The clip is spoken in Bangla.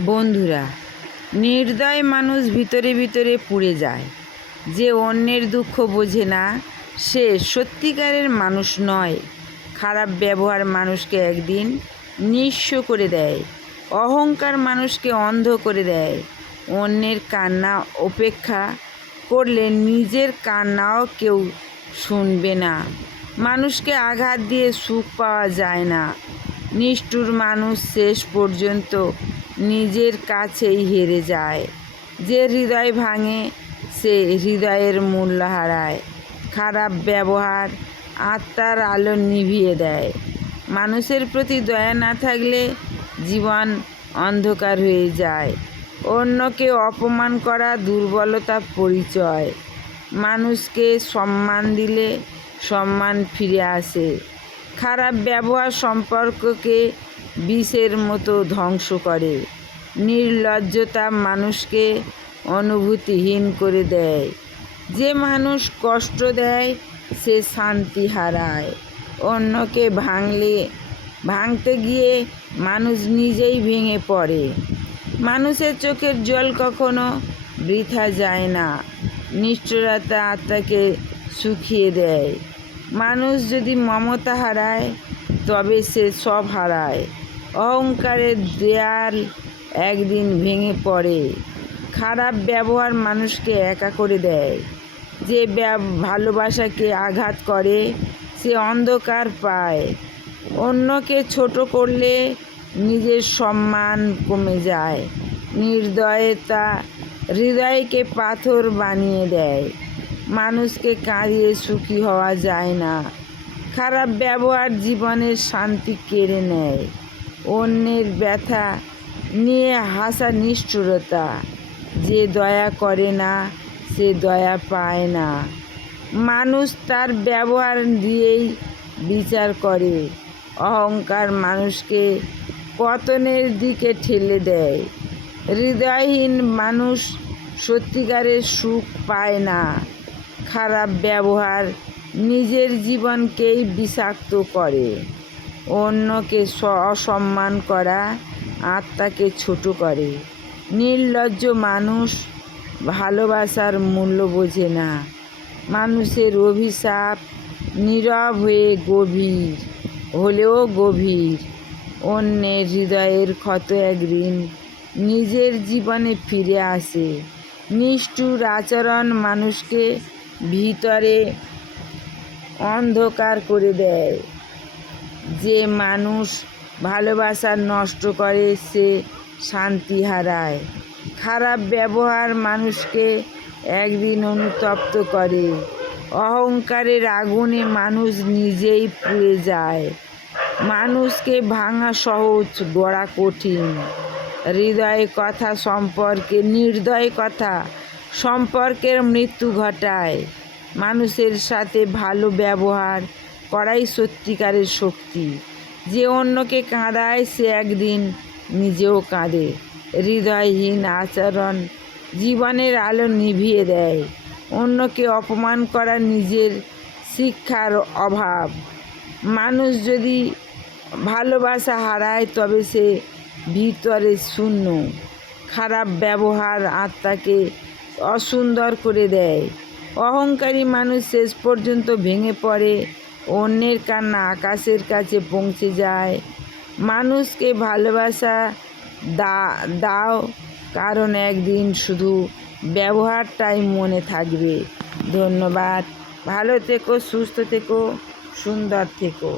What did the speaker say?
বন্ধুরা, নির্দয় মানুষ ভিতরে ভিতরে পুড়ে যায়। যে অন্যের দুঃখ বোঝে না সে সত্যিকারের মানুষ নয়। খারাপ ব্যবহার মানুষকে একদিন নিঃস্ব করে দেয়। অহংকার মানুষকে অন্ধ করে দেয়। অন্যের কান্না উপেক্ষা করলে নিজের কান্নাও কেউ শুনবে না। মানুষকে আঘাত দিয়ে সুখ পাওয়া যায় না। নিষ্ঠুর মানুষ শেষ পর্যন্ত নিজের কাছেই হেরে যায়। যে হৃদয় ভাঙে সে হৃদয়ের মূল্য হারায়। খারাপ ব্যবহার আত্মার আলো নিভিয়ে দেয়। মানুষের প্রতি দয়া না থাকলে জীবন অন্ধকার হয়ে যায়। অন্যকে অপমান করা দুর্বলতার পরিচয়। মানুষকে সম্মান দিলে সম্মান ফিরে আসে। খারাপ ব্যবহার সম্পর্ককে বিষের মতো ধ্বংস করে। নির্লজ্জতা মানুষকে অনুভূতিহীন করে দেয়। যে মানুষ কষ্ট দেয় সে শান্তি হারায়। অন্যকে ভাঙতে গিয়ে মানুষ নিজেই ভেঙে পড়ে। মানুষের চোখের জল কখনো বৃথা যায় না। নিষ্ঠুরতা আত্মাকে শুকিয়ে দেয়। মানুষ যদি মমতা হারায় তবে সে সব হারায়। অহংকারের দেয়াল একদিন ভেঙে পড়ে। খারাপ ব্যবহার মানুষকে একা করে দেয়। যে ভালোবাসাকে আঘাত করে সে অন্ধকার পায়। অন্যকে ছোট করলে নিজের সম্মান কমে যায়। নির্দয়তা হৃদয়কে পাথর বানিয়ে দেয়। মানুষকে কাঁদিয়ে সুখী হওয়া যায় না। খারাপ ব্যবহার জীবনের শান্তি কেড়ে নেয়। অন্যের ব্যথা নিয়ে হাসা নিষ্ঠুরতা। যে দয়া করে না সে দয়া পায় না। মানুষ তার ব্যবহার দিয়েই বিচার করে। অহংকার মানুষকে পতনের দিকে ঠেলে দেয়। হৃদয়হীন মানুষ সত্যিকারের সুখ পায় না। খারাপ ব্যবহার নিজের জীবনকেই বিষাক্ত করে। অন্যকে অসম্মান করা আত্মাকে ছোট করে। নির্লজ্জ মানুষ ভালোবাসার মূল্য বোঝে না। মানুষের অভিশাপ নীরব হলেও গভীর। অন্যের হৃদয়ের ক্ষত একদিন নিজের জীবনে ফিরে আসে। নিষ্ঠুর আচরণ মানুষকে ভিতরে অন্ধকার করে দেয়। যে মানুষ ভালোবাসা নষ্ট করে সে শান্তি হারায়। খারাপ ব্যবহার মানুষকে একদিন অনুতপ্ত করে। অহংকারের আগুনে মানুষ নিজেই পুড়ে যায়। মানুষকে ভাঙা সহজ, গড়া কঠিন। নির্দয় কথা সম্পর্কের মৃত্যু ঘটায়। মানুষের সাথে ভালো ব্যবহার করাই সত্যিকারের শক্তি। যে অন্যকে কাঁদায় সে একদিন নিজেও কাঁদে। হৃদয়হীন আচরণ জীবনের আলো নিভিয়ে দেয়। অন্যকে অপমান করা নিজের শিক্ষার অভাব। মানুষ যদি ভালোবাসা হারায় তবে সে ভিতরে শূন্য। খারাপ ব্যবহার আত্মাকে অসুন্দর করে দেয়। অহংকারী মানুষ শেষ পর্যন্ত ভেঙে পড়ে। অন্যের কান্না আকাশের কাছে পৌঁছে যায়। মানুষকে ভালোবাসা দাও, কারণ একদিন শুধু ব্যবহারটাই মনে থাকবে। ধন্যবাদ। ভালো থেকো, সুস্থ থেকো, সুন্দর থেকো।